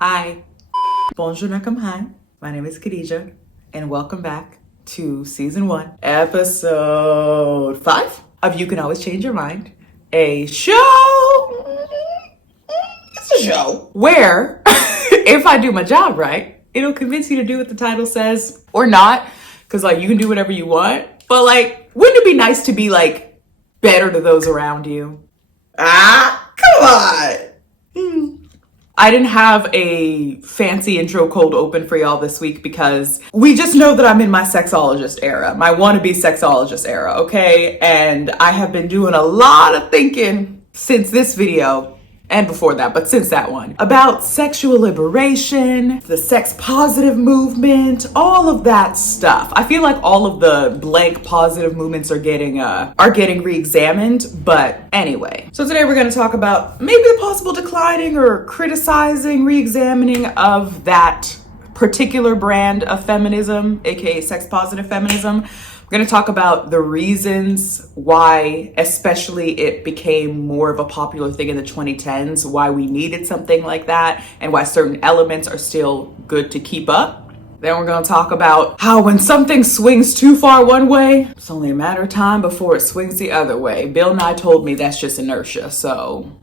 Hi. Bonjour, nakam hai. My name is Khadija, and welcome back to season 1, episode 5 of You Can Always Change Your Mind, a show. It's a show where, if I do my job right, it'll convince you to do what the title says or not, because like you can do whatever you want. But like, wouldn't it be nice to be like better to those around you? Come on. I didn't have a fancy intro cold open for y'all this week because we just know that I'm in my sexologist era, my wannabe sexologist era, okay? And I have been doing a lot of thinking since this video, and before that, but since that one, about sexual liberation, the sex positive movement, all of that stuff. I feel like all of the blank positive movements are getting re-examined, but anyway. So today we're gonna talk about maybe the possible declining or criticizing, re-examining of that particular brand of feminism, aka sex positive feminism. We're going to talk about the reasons why, especially it became more of a popular thing in the 2010s, why we needed something like that, and why certain elements are still good to keep up. Then we're going to talk about how when something swings too far one way, it's only a matter of time before it swings the other way. Bill Nye told me that's just inertia, so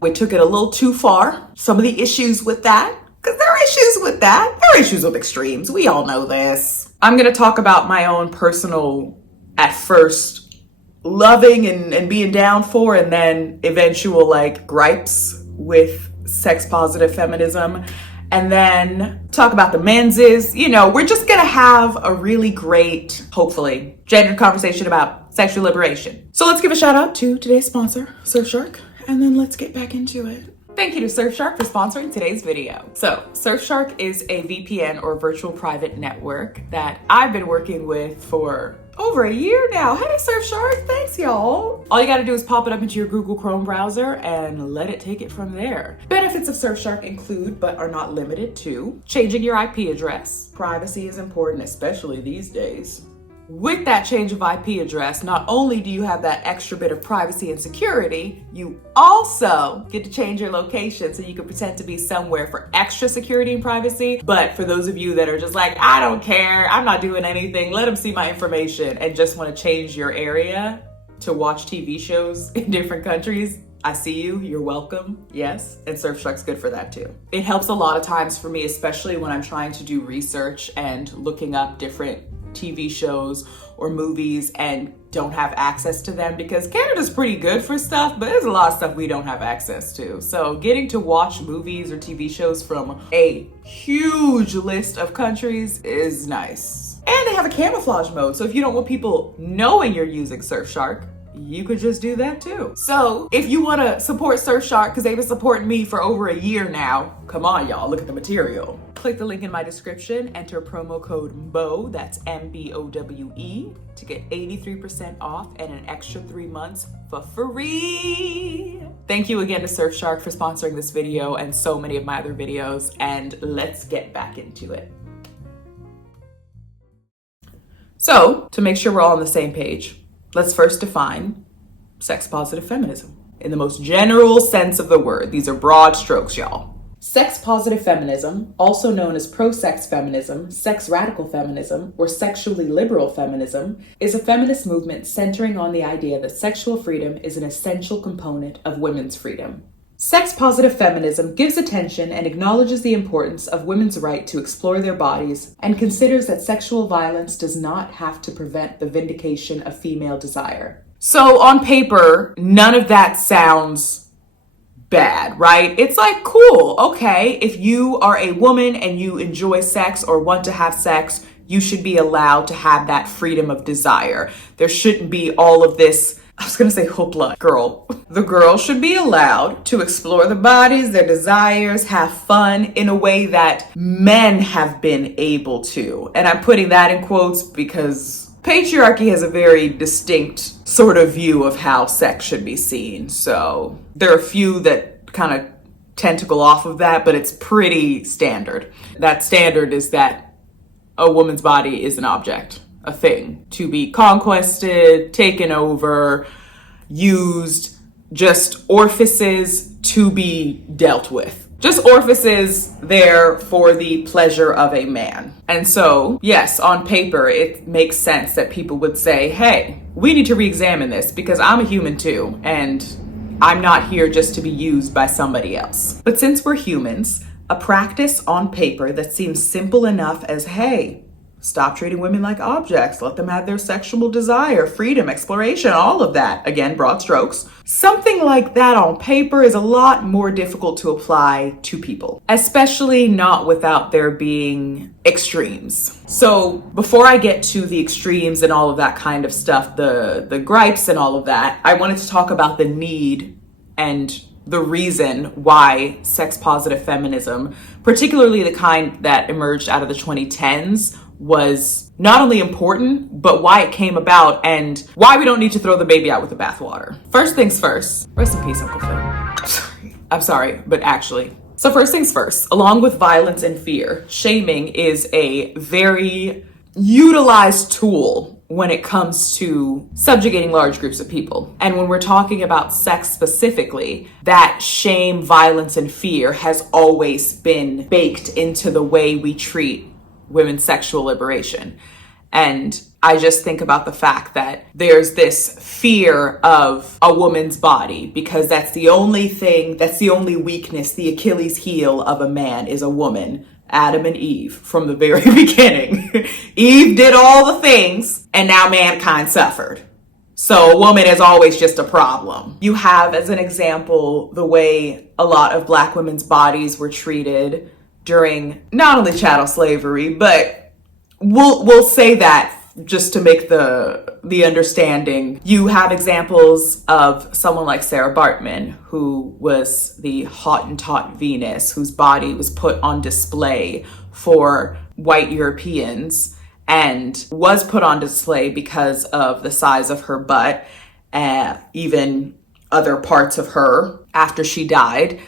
we took it a little too far. Some of the issues with that, because there are issues with that. There are issues with extremes. We all know this. I'm going to talk about my own personal, at first, loving and being down for, and then eventual like gripes with sex positive feminism. And then talk about the menses. You know, we're just going to have a really great, hopefully, gendered conversation about sexual liberation. So let's give a shout out to today's sponsor, Surfshark, and then let's get back into it. Thank you to Surfshark for sponsoring today's video. So, Surfshark is a VPN or virtual private network that I've been working with for over a year now. Hey, Surfshark, thanks y'all. All you gotta do is pop it up into your Google Chrome browser and let it take it from there. Benefits of Surfshark include, but are not limited to, changing your IP address. Privacy is important, especially these days. With that change of IP address, not only do you have that extra bit of privacy and security, you also get to change your location so you can pretend to be somewhere for extra security and privacy. But for those of you that are just like, I don't care, I'm not doing anything, let them see my information, and just want to change your area to watch TV shows in different countries, I see you, you're welcome, yes, and Surfshark's good for that too. It helps a lot of times for me, especially when I'm trying to do research and looking up different TV shows or movies and don't have access to them, because Canada's pretty good for stuff, but there's a lot of stuff we don't have access to. So getting to watch movies or TV shows from a huge list of countries is nice. And they have a camouflage mode, so if you don't want people knowing you're using Surfshark, you could just do that too. So if you want to support Surfshark, because they've been supporting me for over a year now, come on y'all, look at the material. Click the link in my description, enter promo code MBOWE, that's MBOWE, to get 83% off and an extra 3 months for free. Thank you again to Surfshark for sponsoring this video and so many of my other videos, and let's get back into it. So, to make sure we're all on the same page, let's first define sex positive feminism in the most general sense of the word. These are broad strokes, y'all. Sex positive feminism, also known as pro-sex feminism, sex radical feminism, or sexually liberal feminism, is a feminist movement centering on the idea that sexual freedom is an essential component of women's freedom. Sex positive feminism gives attention and acknowledges the importance of women's right to explore their bodies, and considers that sexual violence does not have to prevent the vindication of female desire. So on paper, none of that sounds bad, right? It's like, cool, okay, if you are a woman and you enjoy sex or want to have sex, you should be allowed to have that freedom of desire. There shouldn't be all of this, I was gonna say hoopla, girl. The girl should be allowed to explore the bodies, their desires, have fun in a way that men have been able to. And I'm putting that in quotes because patriarchy has a very distinct sort of view of how sex should be seen. So there are a few that kind of tentacle off of that, but it's pretty standard. That standard is that a woman's body is an object, a thing to be conquested, taken over, used, just orifices to be dealt with. just orifices there for the pleasure of a man. And so, yes, on paper, it makes sense that people would say, hey, we need to re-examine this because I'm a human too, and I'm not here just to be used by somebody else. But since we're humans, a practice on paper that seems simple enough as, hey, stop treating women like objects, let them have their sexual desire, freedom, exploration, all of that. Again, broad strokes. Something like that on paper is a lot more difficult to apply to people, especially not without there being extremes. So before I get to the extremes and all of that kind of stuff, the gripes and all of that, I wanted to talk about the need and the reason why sex positive feminism, particularly the kind that emerged out of the 2010s, was not only important, but why it came about and why we don't need to throw the baby out with the bathwater. First things first, rest in peace, Uncle Phil. I'm sorry, but actually. So first things first, along with violence and fear, shaming is a very utilized tool when it comes to subjugating large groups of people. And when we're talking about sex specifically, that shame, violence, and fear has always been baked into the way we treat women's sexual liberation. And I just think about the fact that there's this fear of a woman's body because that's the only thing, that's the only weakness, the Achilles heel of a man is a woman. Adam and Eve from the very beginning. Eve did all the things and now mankind suffered. So a woman is always just a problem. You have, as an example, the way a lot of Black women's bodies were treated during not only chattel slavery, but we'll say that just to make the understanding. You have examples of someone like Sarah Baartman, who was the Hottentot Venus, whose body was put on display for white Europeans and was put on display because of the size of her butt, even other parts of her after she died.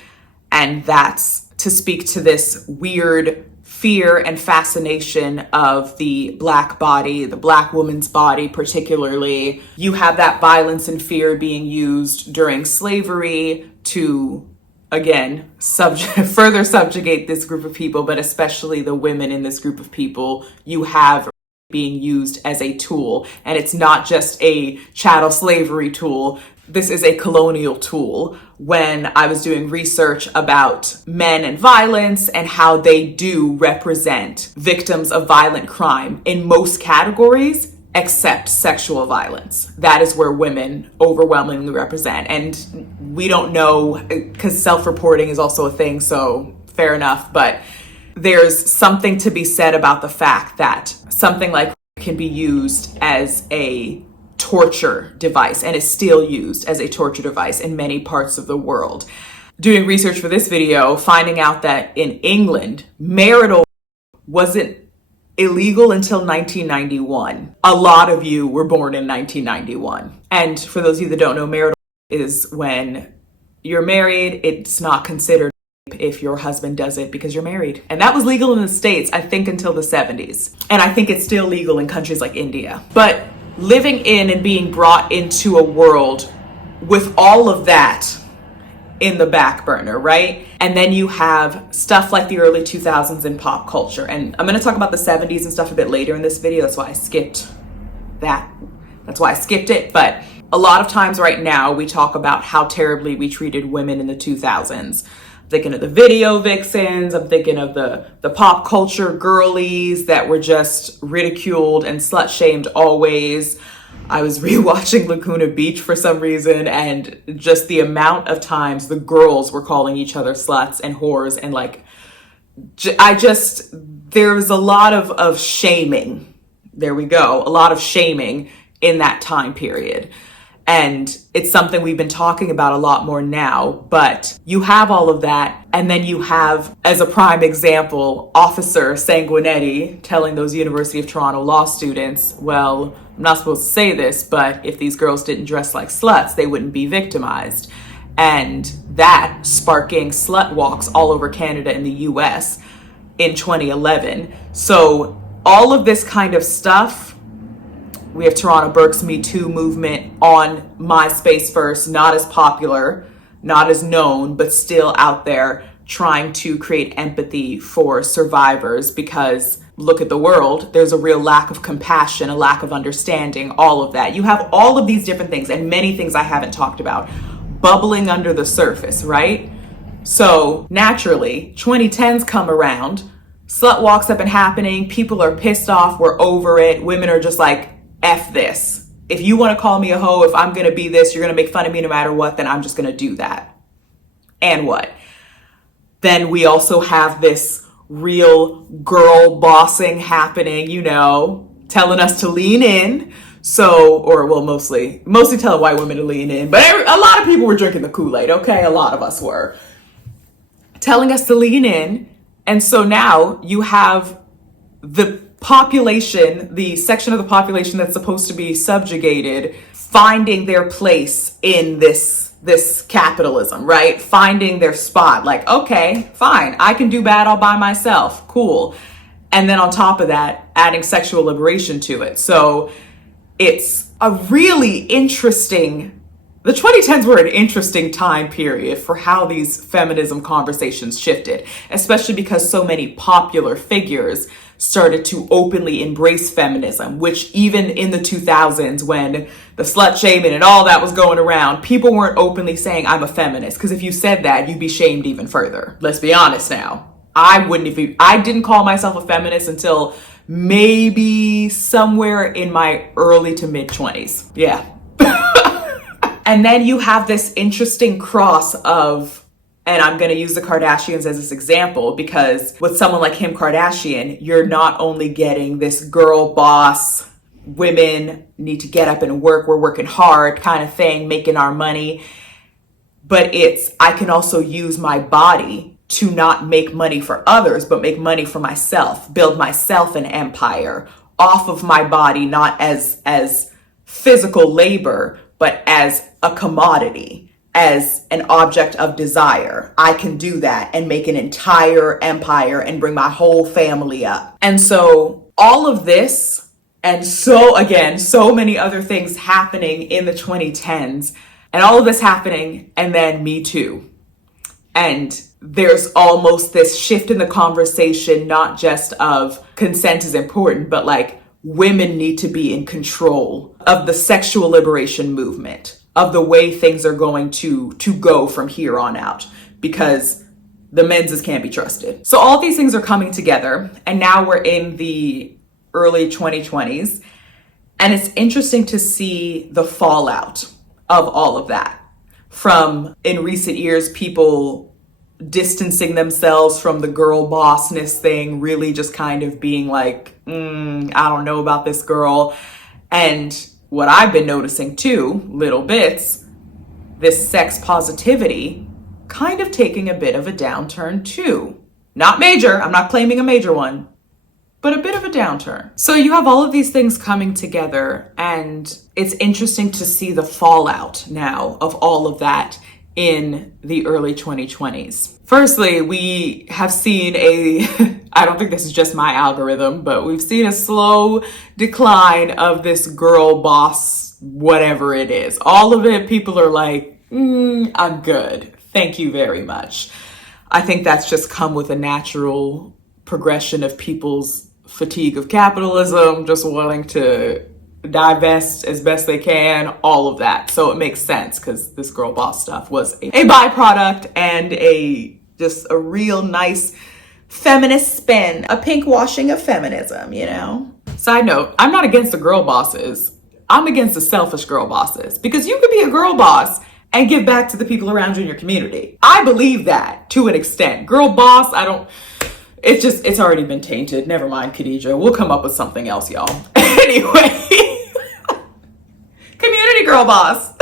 And that's to speak to this weird fear and fascination of the Black body, the Black woman's body particularly. You have that violence and fear being used during slavery to, again, further subjugate this group of people, but especially the women in this group of people. You have being used as a tool, and it's not just a chattel slavery tool. This is a colonial tool. When I was doing research about men and violence and how they do represent victims of violent crime in most categories except sexual violence, that is where women overwhelmingly represent. And we don't know, because self-reporting is also a thing, so fair enough, but there's something to be said about the fact that something like can be used as a torture device and is still used as a torture device in many parts of the world. Doing research for this video, finding out that in England, marital wasn't illegal until 1991. A lot of you were born in 1991. And for those of you that don't know, marital is when you're married, it's not considered if your husband does it because you're married. And that was legal in the States, I think, until the 70s. And I think it's still legal in countries like India. But living in and being brought into a world with all of that in the back burner, right? And then you have stuff like the early 2000s in pop culture. And I'm going to talk about the 70s and stuff a bit later in this video. That's why I skipped that. That's why I skipped it. But a lot of times right now, we talk about how terribly we treated women in the 2000s. I'm thinking of the video vixens. I'm thinking of the pop culture girlies that were just ridiculed and slut shamed always. I was rewatching Laguna Beach for some reason, and just the amount of times the girls were calling each other sluts and whores, and like, there was a lot of shaming. There we go. A lot of shaming in that time period. And it's something we've been talking about a lot more now, but you have all of that. And then you have, as a prime example, Officer Sanguinetti telling those University of Toronto law students, well, I'm not supposed to say this, but if these girls didn't dress like sluts, they wouldn't be victimized. And that sparking slut walks all over Canada and the US in 2011. So all of this kind of stuff. We have Toronto Burke's Me Too movement on MySpace first, not as popular, not as known, but still out there trying to create empathy for survivors because look at the world, there's a real lack of compassion, a lack of understanding, all of that. You have all of these different things and many things I haven't talked about bubbling under the surface, right? So naturally, 2010s come around, slut walks up and happening, people are pissed off, we're over it, women are just like, F this. If you want to call me a hoe, if I'm going to be this, you're going to make fun of me no matter what, then I'm just going to do that. And what? Then we also have this real girl bossing happening, you know, telling us to lean in. So, or well, mostly telling white women to lean in, but a lot of people were drinking the Kool-Aid, okay? A lot of us were. Telling us to lean in. And so now you have the population, the section of the population that's supposed to be subjugated, finding their place in this capitalism, right? Finding their spot. Like, okay, fine, I can do bad all by myself. Cool. And then on top of that, adding sexual liberation to it. So it's a really interesting, the 2010s were an interesting time period for how these feminism conversations shifted, especially because so many popular figures started to openly embrace feminism, which even in the 2000s when the slut shaming and all that was going around, people weren't openly saying I'm a feminist, because if you said that, you'd be shamed even further. Let's be honest now. I didn't call myself a feminist until maybe somewhere in my early to mid 20s. Yeah. And then you have this interesting cross of, and I'm going to use the Kardashians as this example because with someone like Kim Kardashian, you're not only getting this girl boss, women need to get up and work, we're working hard kind of thing, making our money. But it's, I can also use my body to not make money for others, but make money for myself, build myself an empire off of my body, not as physical labor, but as a commodity, as an object of desire. I can do that and make an entire empire and bring my whole family up. And so all of this, and so again, so many other things happening in the 2010s, and all of this happening, and then Me Too. And there's almost this shift in the conversation, not just of consent is important, but like women need to be in control of the sexual liberation movement, of the way things are going to go from here on out, because the menses can't be trusted. So all these things are coming together, and now we're in the early 2020s, and it's interesting to see the fallout of all of that. From, in recent years, people distancing themselves from the girl bossness thing, really just kind of being like, I don't know about this girl. And what I've been noticing too, little bits, this sex positivity kind of taking a bit of a downturn too. Not major, I'm not claiming a major one, but a bit of a downturn. So you have all of these things coming together, and it's interesting to see the fallout now of all of that in the early 2020s. Firstly, we have seen I don't think this is just my algorithm, but we've seen a slow decline of this girl boss, whatever it is. All of it, people are like, I'm good. Thank you very much. I think that's just come with a natural progression of people's fatigue of capitalism, just wanting to divest as best they can, all of that. So it makes sense because this girl boss stuff was a byproduct and just a real nice feminist spin, a pink washing of feminism, you know? Side note, I'm not against the girl bosses. I'm against the selfish girl bosses, because you could be a girl boss and give back to the people around you in your community. I believe that to an extent. Girl boss, it's already been tainted. Never mind, Khadija. We'll come up with something else, y'all. Anyway. Community girl boss.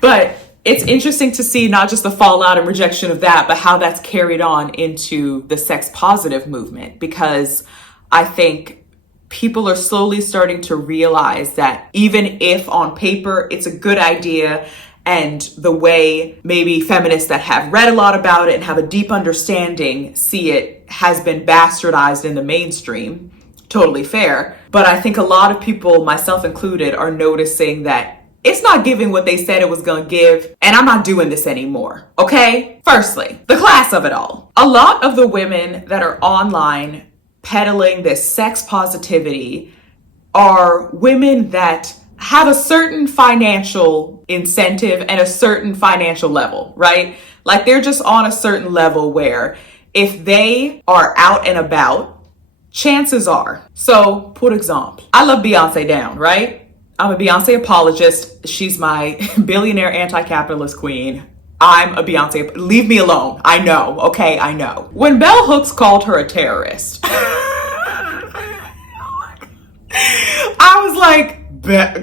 But it's interesting to see not just the fallout and rejection of that, but how that's carried on into the sex positive movement, because I think people are slowly starting to realize that even if on paper it's a good idea, and the way maybe feminists that have read a lot about it and have a deep understanding see it has been bastardized in the mainstream, totally fair. But I think a lot of people, myself included, are noticing that it's not giving what they said it was gonna give, and I'm not doing this anymore, okay? Firstly, the class of it all. A lot of the women that are online peddling this sex positivity are women that have a certain financial incentive and a certain financial level, right? Like they're just on a certain level where if they are out and about, chances are. So, pour exemple, I love Beyonce down, right? I'm a Beyonce apologist. She's my billionaire anti-capitalist queen. I'm a Beyonce. Leave me alone. I know. Okay, I know. When Bell Hooks called her a terrorist, I was like,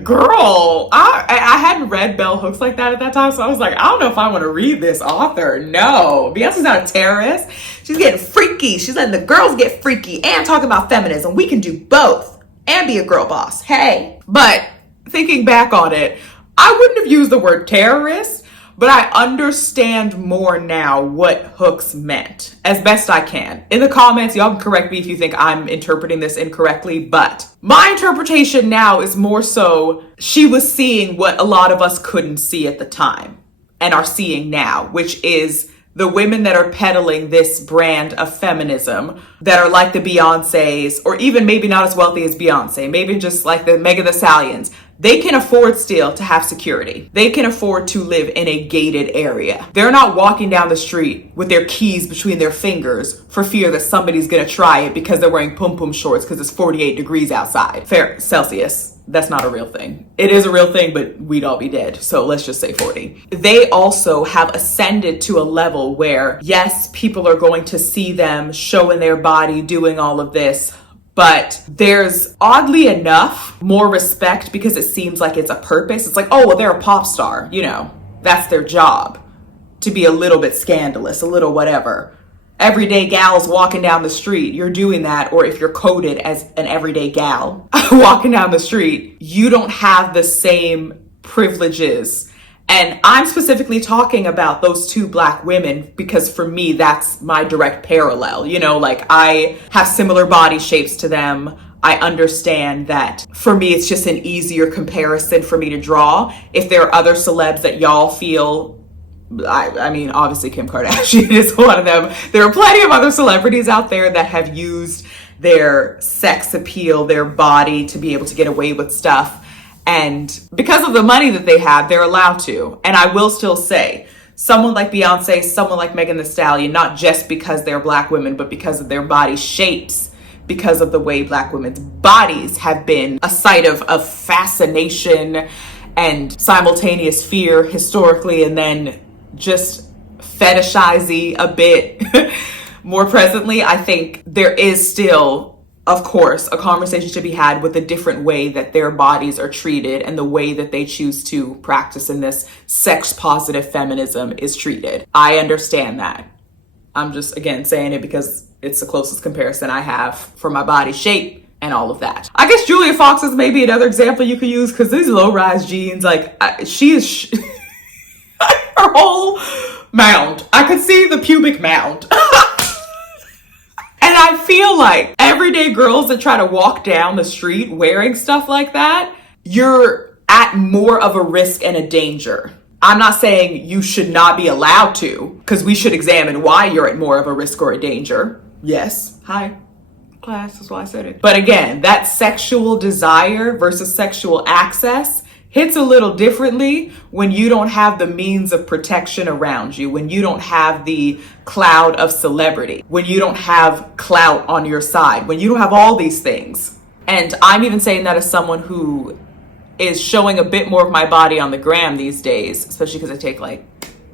girl, I hadn't read Bell Hooks like that at that time, so I was like, I don't know if I want to read this author. No, Beyonce's not a terrorist. She's getting freaky. She's letting the girls get freaky and talking about feminism. We can do both and be a girl boss. Hey. But thinking back on it, I wouldn't have used the word terrorist, but I understand more now what Hooks meant as best I can. In the comments, y'all can correct me if you think I'm interpreting this incorrectly, but my interpretation now is more so she was seeing what a lot of us couldn't see at the time and are seeing now, which is the women that are peddling this brand of feminism that are like the Beyoncés, or even maybe not as wealthy as Beyonce, maybe just like the Megan Thee Stallions. They can afford still to have security. They can afford to live in a gated area. They're not walking down the street with their keys between their fingers for fear that somebody's gonna try it because they're wearing pum-pum shorts because it's 48 degrees outside. Fair Celsius. That's not a real thing. It is a real thing, but we'd all be dead. So let's just say 40. They also have ascended to a level where, yes, people are going to see them showing their body, doing all of this, but there's oddly enough more respect because it seems like it's a purpose. It's like, oh, well, they're a pop star, you know, that's their job, to be a little bit scandalous, a little whatever. Everyday gals walking down the street, you're doing that. Or if you're coded as an everyday gal walking down the street, you don't have the same privileges. And I'm specifically talking about those two Black women because for me, that's my direct parallel. You know, like I have similar body shapes to them. I understand that for me, it's just an easier comparison for me to draw. If there are other celebs that y'all feel, I mean, obviously Kim Kardashian is one of them. There are plenty of other celebrities out there that have used their sex appeal, their body to be able to get away with stuff. And because of the money that they have, they're allowed to. And I will still say, someone like Beyonce, someone like Megan Thee Stallion, not just because they're Black women, but because of their body shapes, because of the way Black women's bodies have been a site of fascination and simultaneous fear historically, and then just fetishizy a bit more presently. I think there is still, of course, a conversation to be had with the different way that their bodies are treated and the way that they choose to practice in this sex positive feminism is treated. I understand that. I'm just, again, saying it because it's the closest comparison I have for my body shape and all of that. I guess Julia Fox is maybe another example you could use because these low-rise jeans, like, she is... her whole mound. I could see the pubic mound. And I feel like everyday girls that try to walk down the street wearing stuff like that, you're at more of a risk and a danger. I'm not saying you should not be allowed to, because we should examine why you're at more of a risk or a danger. Yes. Hi, class. That's why I said it. But again, that sexual desire versus sexual access hits a little differently when you don't have the means of protection around you, when you don't have the cloud of celebrity, when you don't have clout on your side, when you don't have all these things. And I'm even saying that as someone who is showing a bit more of my body on the gram these days, especially because I take like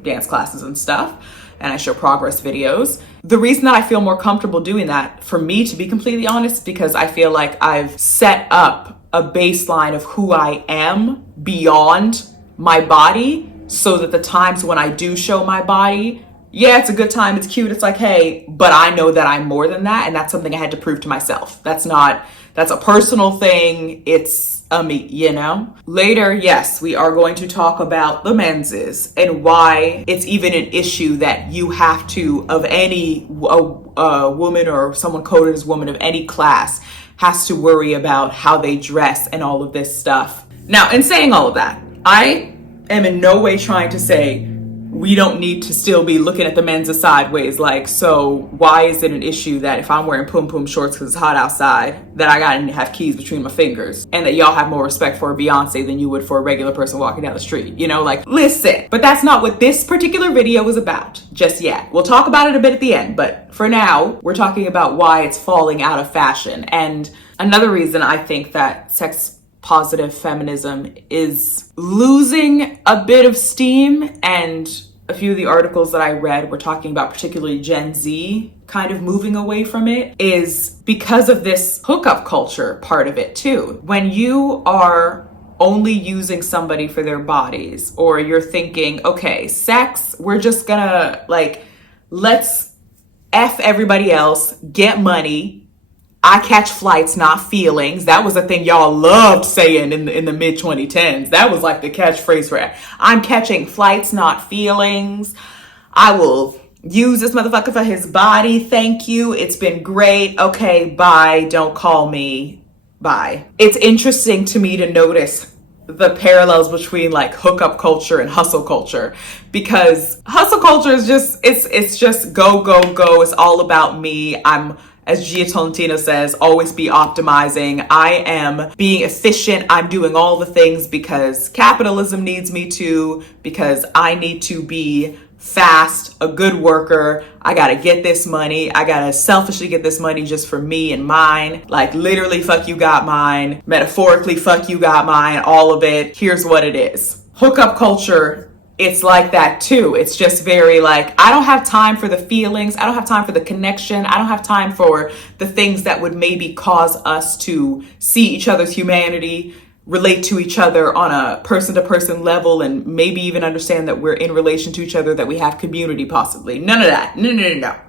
dance classes and stuff, and I show progress videos. The reason that I feel more comfortable doing that, for me, to be completely honest, because I feel like I've set up a baseline of who I am beyond my body, so that the times when I do show my body, yeah, it's a good time, it's cute, it's like, hey, but I know that I'm more than that, and that's something I had to prove to myself. That's a personal thing, it's a me, you know? Later, yes, we are going to talk about the menses and why it's even an issue that you have to, of any woman or someone coded as woman of any class, has to worry about how they dress and all of this stuff. Now, in saying all of that, I am in no way trying to say we don't need to still be looking at the men's sideways. Like, so why is it an issue that if I'm wearing pum pum shorts because it's hot outside, that I gotta have keys between my fingers, and that y'all have more respect for Beyonce than you would for a regular person walking down the street? You know, like, listen. But that's not what this particular video is about just yet. We'll talk about it a bit at the end, but for now, we're talking about why it's falling out of fashion. And another reason I think that sex positive feminism is losing a bit of steam, and a few of the articles that I read were talking about particularly Gen Z kind of moving away from it, is because of this hookup culture part of it too. When you are only using somebody for their bodies, or you're thinking, okay, sex, we're just gonna like, let's F everybody else, get money, I catch flights, not feelings. That was a thing y'all loved saying in the mid 2010s. That was like the catchphrase for it. I'm catching flights, not feelings. I will use this motherfucker for his body. Thank you. It's been great. Okay, bye. Don't call me. Bye. It's interesting to me to notice the parallels between like hookup culture and hustle culture, because hustle culture is just, it's just go, go, go. It's all about me. I'm, as Gia Tolentino says, always be optimizing. I am being efficient. I'm doing all the things because capitalism needs me to, because I need to be fast, a good worker. I gotta get this money. I gotta selfishly get this money just for me and mine. Like literally, fuck you got mine. Metaphorically, fuck you got mine. All of it. Here's what it is. Hookup culture, it's like that too. It's just very like, I don't have time for the feelings. I don't have time for the connection. I don't have time for the things that would maybe cause us to see each other's humanity, relate to each other on a person-to-person level, and maybe even understand that we're in relation to each other, that we have community possibly. None of that. No.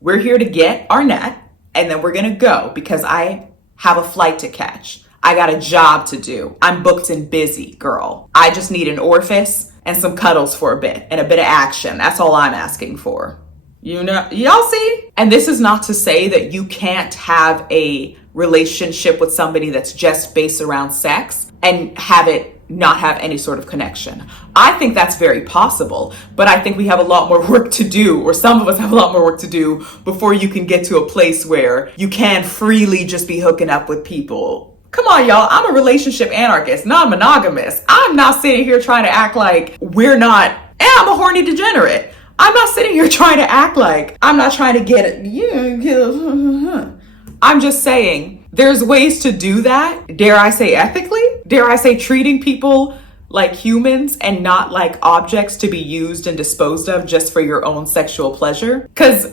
We're here to get our nut, and then we're gonna go because I have a flight to catch. I got a job to do. I'm booked and busy, girl. I just need an orifice and some cuddles for a bit and a bit of action. That's all I'm asking for. You know, y'all see? And this is not to say that you can't have a relationship with somebody that's just based around sex and have it not have any sort of connection. I think that's very possible, but I think we have a lot more work to do, or some of us have a lot more work to do before you can get to a place where you can freely just be hooking up with people. Come on, y'all. I'm a relationship anarchist, not monogamous. I'm not sitting here trying to act like we're not, and I'm a horny degenerate. I'm not sitting here trying to act like I'm not trying to get it. Yeah. I'm just saying there's ways to do that. Dare I say ethically? Dare I say treating people like humans and not like objects to be used and disposed of just for your own sexual pleasure? Because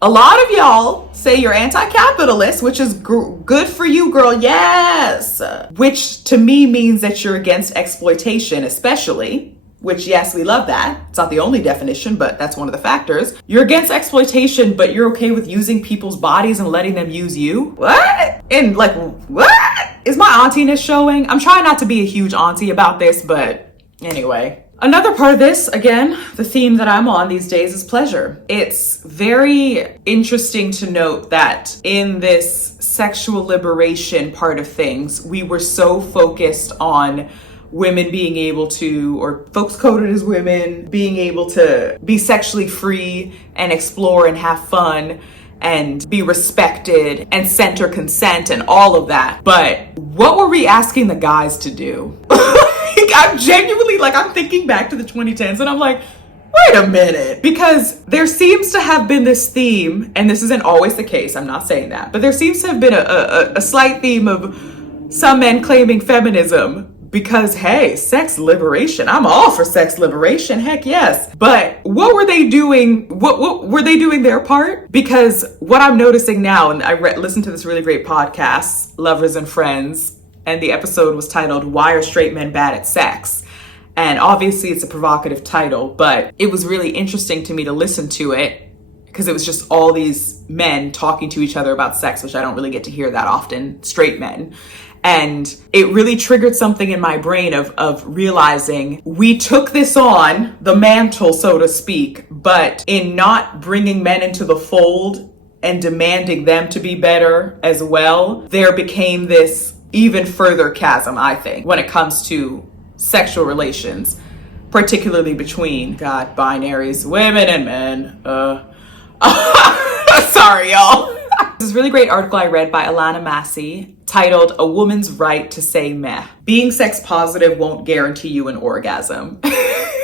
a lot of y'all say you're anti-capitalist, which is good for you, girl. Yes. Which to me means that you're against exploitation, especially, which yes, we love that. It's not the only definition, but that's one of the factors. You're against exploitation, but you're okay with using people's bodies and letting them use you? What? And like, what? Is my auntiness showing? I'm trying not to be a huge auntie about this, but anyway. Another part of this, again, the theme that I'm on these days is pleasure. It's very interesting to note that in this sexual liberation part of things, we were so focused on women being able to, or folks coded as women, being able to be sexually free and explore and have fun and be respected and center consent and all of that. But what were we asking the guys to do? I'm genuinely like, I'm thinking back to the 2010s and I'm like, wait a minute, because there seems to have been this theme, and this isn't always the case, I'm not saying that, but there seems to have been a slight theme of some men claiming feminism because, hey, sex liberation, I'm all for sex liberation, heck yes. But what were they doing? What were they doing their part? Because what I'm noticing now, and I listened to this really great podcast, Lovers and Friends, and the episode was titled, Why Are Straight Men Bad at Sex? And obviously it's a provocative title, but it was really interesting to me to listen to it because it was just all these men talking to each other about sex, which I don't really get to hear that often, straight men. And it really triggered something in my brain of realizing we took this on, the mantle, so to speak, but in not bringing men into the fold and demanding them to be better as well, there became this even further chasm, I think, when it comes to sexual relations, particularly between, God, binaries, women and men. Sorry, y'all. This is a really great article I read by Alana Massey titled A Woman's Right to Say Meh. Being sex positive won't guarantee you an orgasm.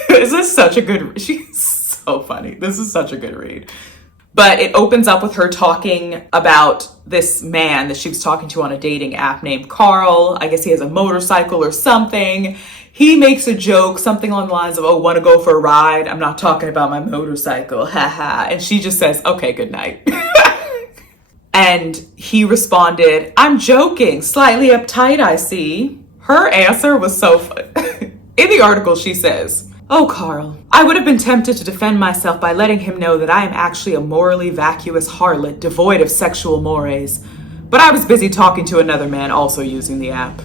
This is such a good, she's so funny. This is such a good read. But it opens up with her talking about this man that she was talking to on a dating app named Carl. I guess he has a motorcycle or something. He makes a joke, something along the lines of, oh, want to go for a ride? I'm not talking about my motorcycle, haha. And she just says, okay, good night. And he responded, I'm joking, slightly uptight, I see. Her answer was so fun. In the article, she says, oh, Carl, I would have been tempted to defend myself by letting him know that I am actually a morally vacuous harlot devoid of sexual mores. But I was busy talking to another man also using the app.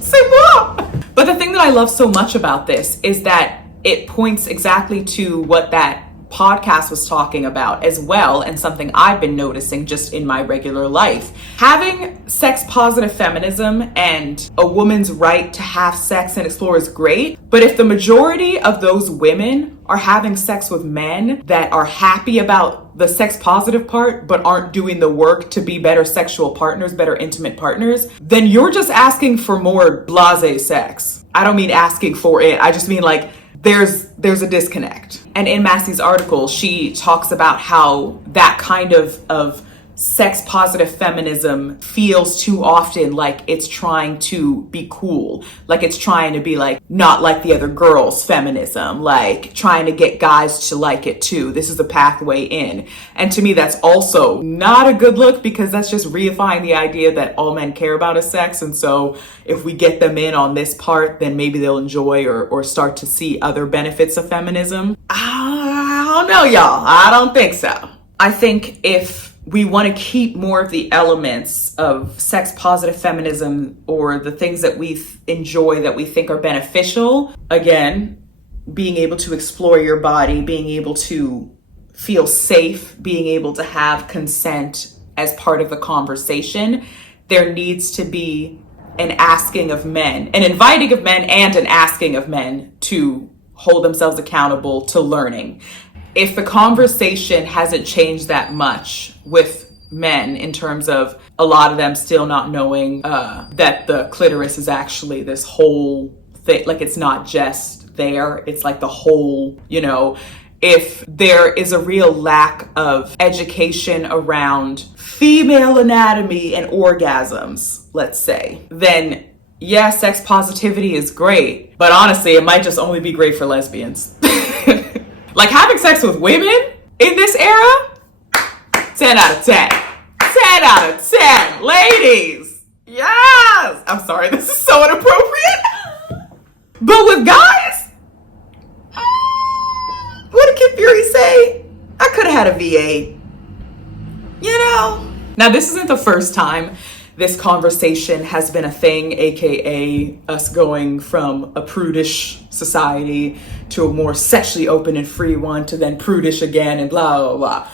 C'est moi! But the thing that I love so much about this is that it points exactly to what that podcast was talking about as well, and something I've been noticing just in my regular life. Having sex positive feminism and a woman's right to have sex and explore is great, but if the majority of those women are having sex with men that are happy about the sex positive part but aren't doing the work to be better sexual partners, better intimate partners, then you're just asking for more blasé sex. I don't mean asking for it, I just mean like there's a disconnect. And in Massey's article, she talks about how that kind of sex positive feminism feels too often like it's trying to be cool, like it's trying to be like not like the other girls feminism, like trying to get guys to like it too. This is the pathway in. And to me, that's also not a good look, because that's just reifying the idea that all men care about is sex. And so if we get them in on this part, then maybe they'll enjoy or start to see other benefits of feminism. I don't know, y'all. I don't think so. I think if we want to keep more of the elements of sex positive feminism, or the things that we enjoy that we think are beneficial, again, being able to explore your body, being able to feel safe, being able to have consent as part of the conversation, there needs to be an asking of men, an inviting of men, and an asking of men to hold themselves accountable to learning. If the conversation hasn't changed that much with men, in terms of a lot of them still not knowing that the clitoris is actually this whole thing, like it's not just there, it's like the whole, if there is a real lack of education around female anatomy and orgasms, let's say, then yeah, sex positivity is great, but honestly, it might just only be great for lesbians. Like having sex with women in this era, 10 out of 10. 10 out of 10, ladies. Yes. I'm sorry, this is so inappropriate. But with guys, what did Kid Fury say? I could have had a V8. Now this isn't the first time this conversation has been a thing, aka us going from a prudish society to a more sexually open and free one, to then prudish again, and blah, blah, blah.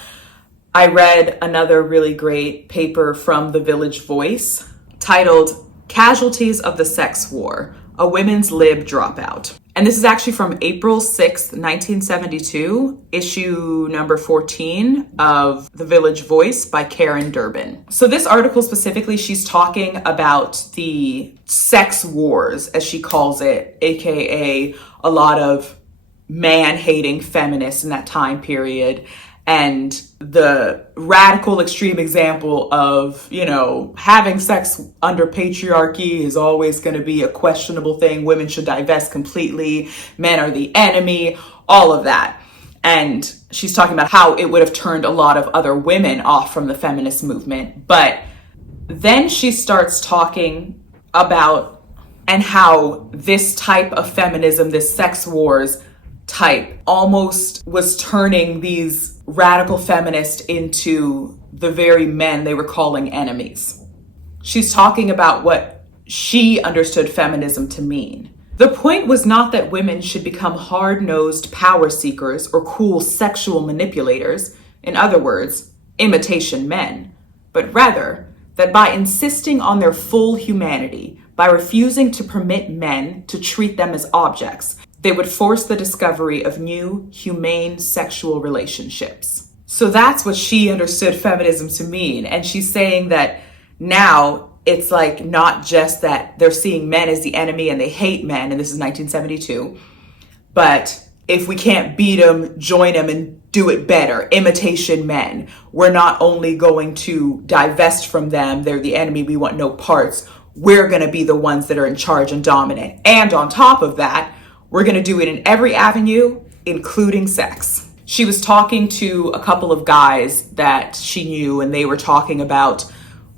I read another really great paper from The Village Voice titled Casualties of the Sex War, a Women's Lib Dropout. And this is actually from April 6th, 1972, issue number 14 of The Village Voice by Karen Durbin. So this article specifically, she's talking about the sex wars, as she calls it, aka a lot of man-hating feminists in that time period, and the radical extreme example of, having sex under patriarchy is always going to be a questionable thing. Women should divest completely. Men are the enemy, all of that. And she's talking about how it would have turned a lot of other women off from the feminist movement. But then she starts talking about and how this type of feminism, this sex wars type, almost was turning these radical feminists into the very men they were calling enemies. She's talking about what she understood feminism to mean. The point was not that women should become hard-nosed power seekers or cool sexual manipulators, in other words, imitation men, but rather that by insisting on their full humanity, by refusing to permit men to treat them as objects. They would force the discovery of new, humane sexual relationships. So that's what she understood feminism to mean. And she's saying that now it's like not just that they're seeing men as the enemy and they hate men, and this is 1972, but if we can't beat them, join them and do it better. Imitation men. We're not only going to divest from them, they're the enemy, we want no parts. We're going to be the ones that are in charge and dominant. And on top of that, we're going to do it in every avenue, including sex. She was talking to a couple of guys that she knew, and they were talking about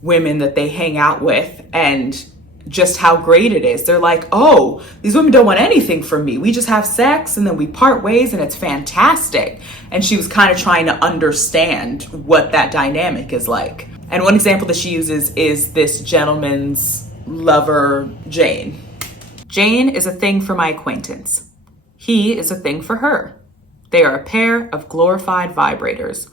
women that they hang out with and just how great it is. They're like, oh, these women don't want anything from me. We just have sex and then we part ways and it's fantastic. And she was kind of trying to understand what that dynamic is like. And one example that she uses is this gentleman's lover, Jane. Jane is a thing for my acquaintance. He is a thing for her. They are a pair of glorified vibrators.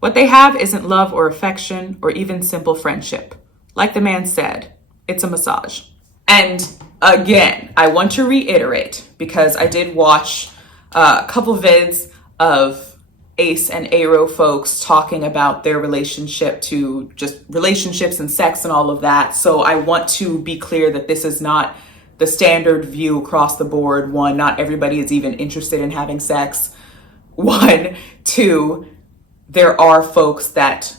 What they have isn't love or affection or even simple friendship. Like the man said, it's a massage. And again, I want to reiterate, because I did watch a couple vids of Ace and Aro folks talking about their relationship to just relationships and sex and all of that. So I want to be clear that this is not the standard view across the board. One, not everybody is even interested in having sex. One, two, there are folks that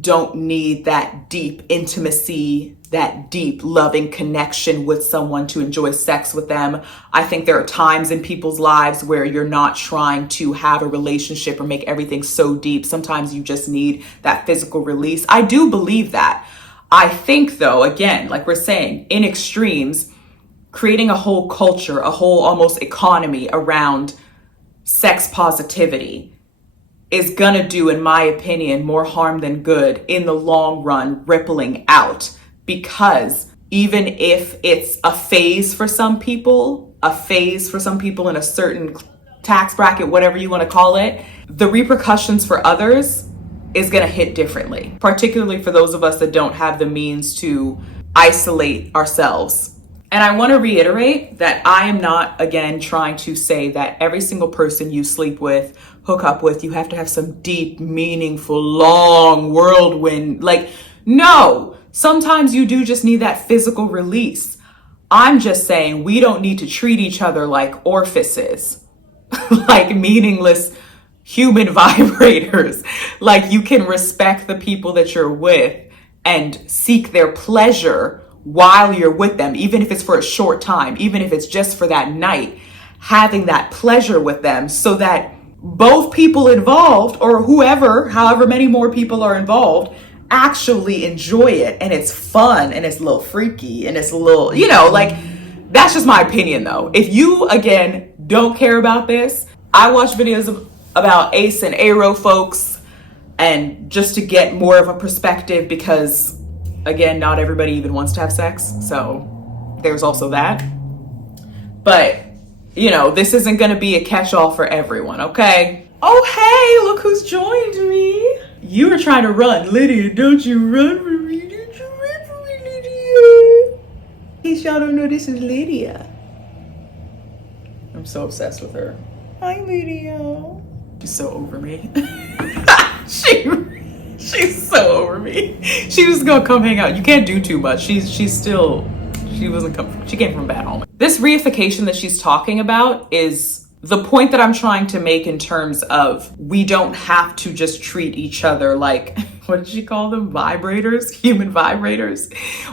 don't need that deep intimacy, that deep loving connection with someone to enjoy sex with them. I think there are times in people's lives where you're not trying to have a relationship or make everything so deep. Sometimes you just need that physical release. I do believe that. I think though, again, like we're saying, in extremes, creating a whole culture, a whole almost economy around sex positivity is gonna do, in my opinion, more harm than good in the long run, rippling out. Because even if it's a phase for some people in a certain tax bracket, whatever you want to call it, the repercussions for others is going to hit differently, particularly for those of us that don't have the means to isolate ourselves. And I want to reiterate that I am not, again, trying to say that every single person you sleep with, hook up with, you have to have some deep, meaningful, long whirlwind. Like, no, sometimes you do just need that physical release. I'm just saying we don't need to treat each other like orifices, like meaningless human vibrators. Like, you can respect the people that you're with and seek their pleasure while you're with them, even if it's for a short time, even if it's just for that night, having that pleasure with them so that both people involved, or whoever, however many more people are involved, actually enjoy it. And it's fun and it's a little freaky and it's a little, like, that's just my opinion though. If you, again, don't care about this, I watch videos about Ace and Aro folks, and just to get more of a perspective, because again, not everybody even wants to have sex. So there's also that. But, this isn't going to be a catch-all for everyone, okay? Oh, hey, look who's joined me. You were trying to run. Lydia, don't you run for me. Don't you run for me, Lydia. In case y'all don't know, this is Lydia. I'm so obsessed with her. Hi, Lydia. She's so over me. She's so over me. She was gonna come hang out. You can't do too much. She came from a bad home. This reification that she's talking about is the point that I'm trying to make in terms of we don't have to just treat each other like, what did she call them? Vibrators? Human vibrators?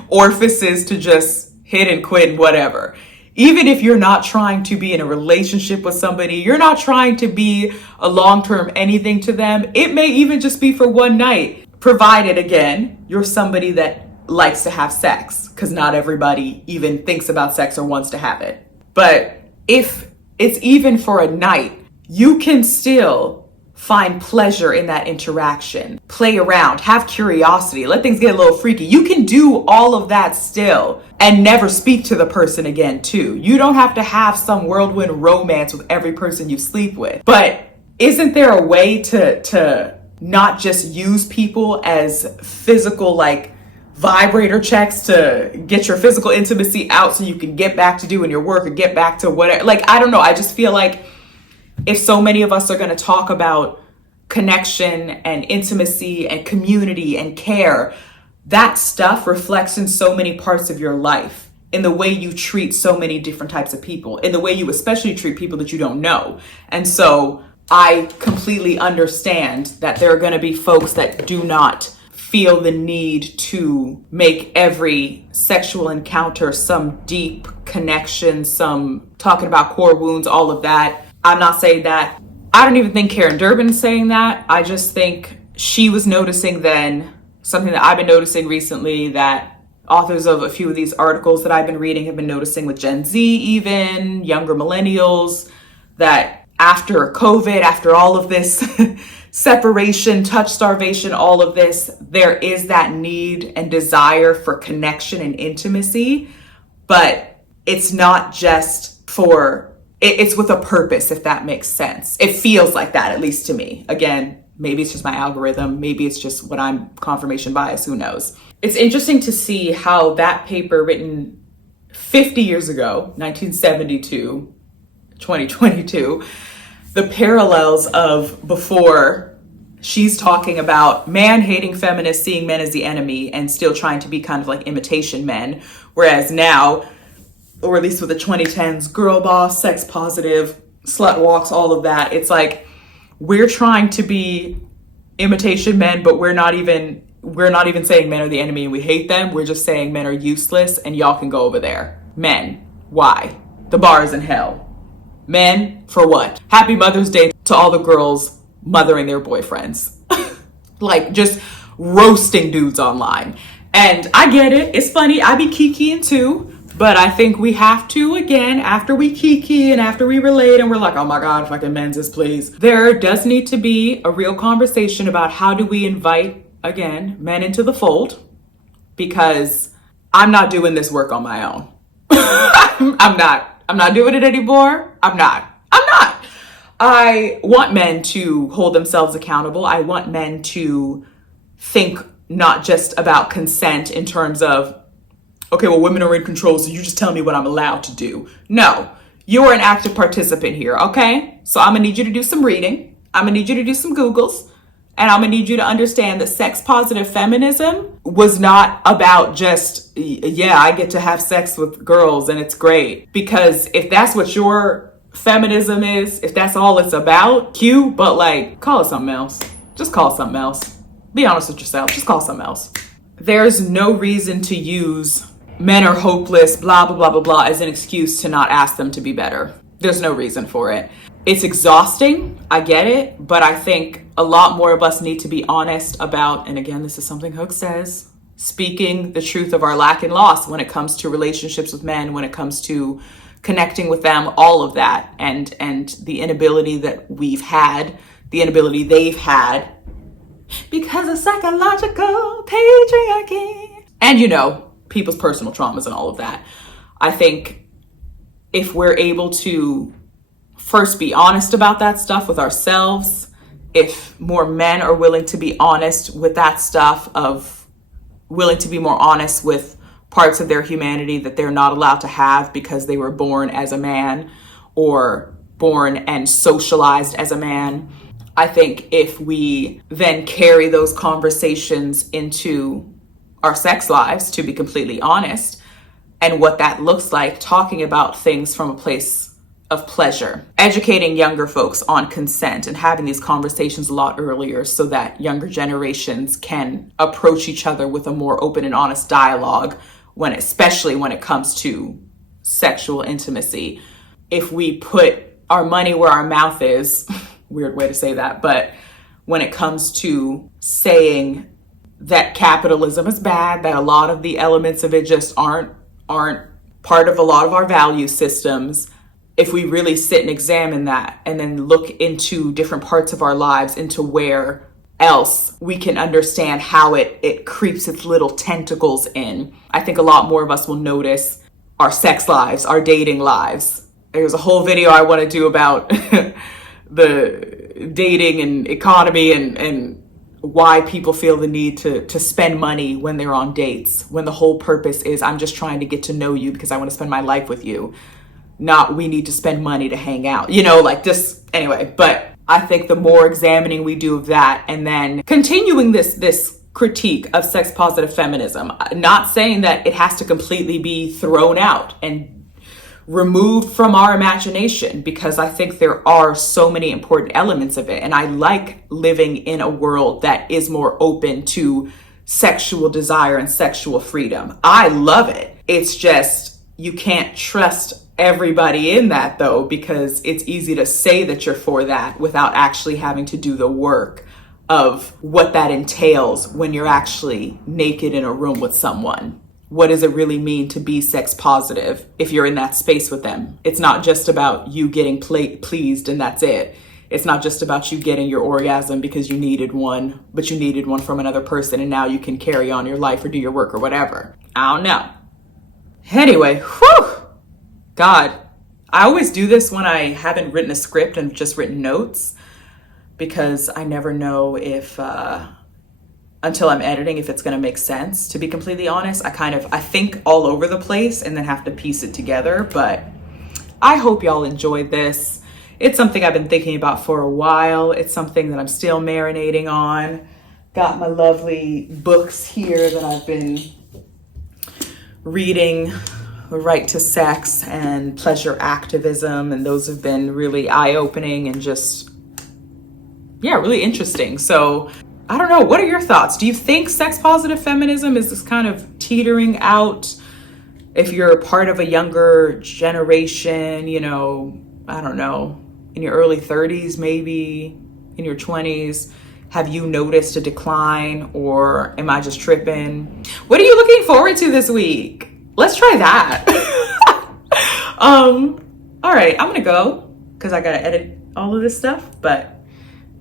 Orifices to just hit and quit and whatever. Even if you're not trying to be in a relationship with somebody, you're not trying to be a long-term anything to them. It may even just be for one night, provided, again, you're somebody that likes to have sex, because not everybody even thinks about sex or wants to have it. But if it's even for a night, you can still find pleasure in that interaction, play around, have curiosity, let things get a little freaky. You can do all of that still and never speak to the person again too. You don't have to have some whirlwind romance with every person you sleep with. But isn't there a way to not just use people as physical, like, vibrator checks to get your physical intimacy out so you can get back to doing your work or get back to whatever. Like, I don't know. I just feel like if so many of us are going to talk about connection and intimacy and community and care, that stuff reflects in so many parts of your life, in the way you treat so many different types of people, in the way you especially treat people that you don't know. And so I completely understand that there are going to be folks that do not feel the need to make every sexual encounter some deep connection, some talking about core wounds, all of that. I'm not saying that. I don't even think Karen Durbin is saying that. I just think she was noticing then something that I've been noticing recently, that authors of a few of these articles that I've been reading have been noticing with Gen Z, even younger millennials, that after COVID, after all of this separation, touch starvation, all of this, there is that need and desire for connection and intimacy, but it's not just for, it's with a purpose, if that makes sense. It feels like that, at least to me. Again, maybe it's just my algorithm. Maybe it's just what I'm confirmation bias, who knows? It's interesting to see how that paper written 50 years ago, 1972, 2022, the parallels of before, she's talking about man-hating feminists seeing men as the enemy and still trying to be kind of like imitation men. Whereas now, or at least with the 2010s, girl boss, sex positive, slut walks, all of that, it's like we're trying to be imitation men, but we're not even saying men are the enemy and we hate them. We're just saying men are useless and y'all can go over there. Men, why? The bar is in hell. Men, for what? Happy Mother's Day to all the girls mothering their boyfriends. Like, just roasting dudes online. And I get it. It's funny. I be kikiing too. But I think we have to, again, after we kiki and after we relate and we're like, oh my God, if I can mend this, please. There does need to be a real conversation about how do we invite, again, men into the fold, because I'm not doing this work on my own. I'm not doing it anymore. I'm not. I want men to hold themselves accountable. I want men to think not just about consent in terms of, okay, well, women are in control, so you just tell me what I'm allowed to do. No, you're an active participant here, okay? So I'm gonna need you to do some reading. I'm gonna need you to do some Googles. And I'm gonna need you to understand that sex positive feminism was not about just, yeah, I get to have sex with girls and it's great. Because if that's what your feminism is, if that's all it's about, cute, but like, call it something else. Just call it something else. Be honest with yourself, just call it something else. There's no reason to use men are hopeless, blah, blah, blah, blah, blah, as an excuse to not ask them to be better. There's no reason for it. It's exhausting, I get it, but I think a lot more of us need to be honest about, and again, this is something Hook says, speaking the truth of our lack and loss when it comes to relationships with men, when it comes to connecting with them, all of that, and the inability that we've had, the inability they've had, because of psychological patriarchy. And, you know, people's personal traumas and all of that. I think if we're able to first be honest about that stuff with ourselves, if more men are willing to be honest with that stuff, of willing to be more honest with parts of their humanity that they're not allowed to have because they were born as a man or born and socialized as a man. I think if we then carry those conversations into our sex lives, to be completely honest, and what that looks like, talking about things from a place of pleasure, educating younger folks on consent and having these conversations a lot earlier so that younger generations can approach each other with a more open and honest dialogue, especially when it comes to sexual intimacy. If we put our money where our mouth is, weird way to say that, but when it comes to saying that capitalism is bad, that a lot of the elements of it just aren't part of a lot of our value systems, if we really sit and examine that and then look into different parts of our lives, into where else we can understand how it creeps its little tentacles in, I think a lot more of us will notice our sex lives, our dating lives. There's a whole video I want to do about the dating and economy and why people feel the need to spend money when they're on dates, when the whole purpose is I'm just trying to get to know you because I want to spend my life with you, not we need to spend money to hang out, like this anyway. But I think the more examining we do of that, and then continuing this critique of sex positive feminism, not saying that it has to completely be thrown out and removed from our imagination, because I think there are so many important elements of it. And I like living in a world that is more open to sexual desire and sexual freedom. I love it. It's just, you can't trust everybody in that though, because it's easy to say that you're for that without actually having to do the work of what that entails when you're actually naked in a room with someone. What does it really mean to be sex positive if you're in that space with them? It's not just about you getting pleased and that's it. It's not just about you getting your orgasm because you needed one, but you needed one from another person and now you can carry on your life or do your work or whatever. I don't know. Anyway, whew. God, I always do this when I haven't written a script and just written notes, because I never know if, until I'm editing, if it's gonna make sense. To be completely honest, I think all over the place and then have to piece it together, but I hope y'all enjoyed this. It's something I've been thinking about for a while. It's something that I'm still marinating on. Got my lovely books here that I've been reading, Right to Sex and Pleasure Activism, and those have been really eye-opening and just, really interesting. So I don't know, what are your thoughts? Do you think sex positive feminism is this kind of teetering out? If you're a part of a younger generation, I don't know, in your early 30s, maybe in your 20s, have you noticed a decline, or am I just tripping? What are you looking forward to this week? Let's try that. All right, I'm gonna go because I gotta edit all of this stuff, but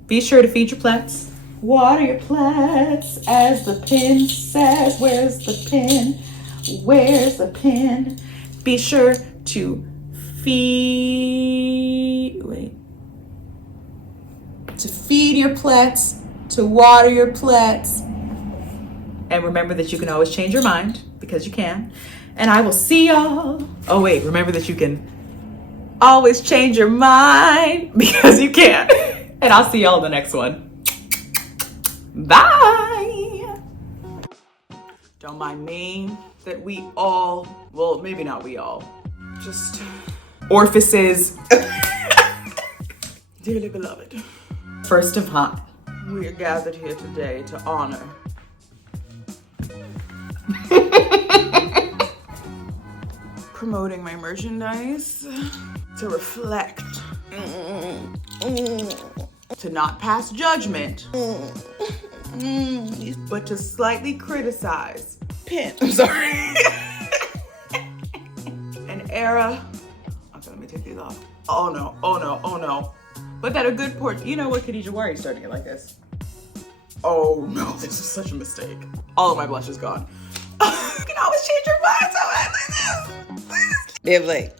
be sure to feed your plants. Water your plants, as the pin says. Where's the pin? Where's the pin? Be sure to feed your plants, to water your plants. And remember that you can always change your mind, because you can. And I will see y'all. Oh wait, remember that you can always change your mind, because you can. And I'll see y'all in the next one. Bye. Don't mind me that we all, well, maybe not we all, just orifices. Dearly beloved. First of all, we are gathered here today to honor promoting my merchandise, to reflect, to not pass judgment, but to slightly criticize. I'm sorry. An era. Okay, let me take these off. Oh no. But that a good port. You know what, Khadijah? Why are you starting it like this? Oh no, this is such a mistake. All of my blush is gone. You can always change your mind so like this. They're like,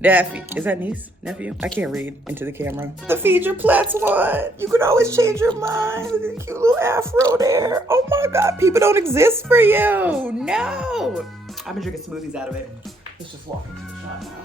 Daffy. Is that niece? Nephew? I can't read into the camera. The Feed Your Plants one. You can always change your mind. Look at the cute little afro there. Oh my God, people don't exist for you. No. I've been drinking smoothies out of it. Let's just walk into the shop now.